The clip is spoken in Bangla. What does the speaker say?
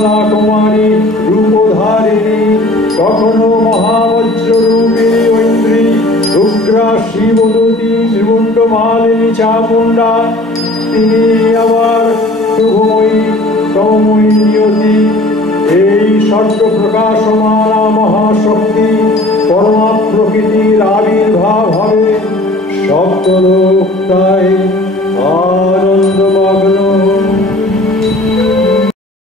কমলা কুমারী রূপধারিণী, কখনো মহাবজ্ররূপিণী ঐন্দ্রী, উগ্রা শিবদূতী শ্রীমুণ্ডমালিনী চামুণ্ডা, তিনি আবার শুভময়ী তমময়ী নিয়তি। এই স্বর্গ প্রকাশমানা মহাশক্তি পরমা প্রকৃতির আবির্ভাব হবে সপ্তলোক তাই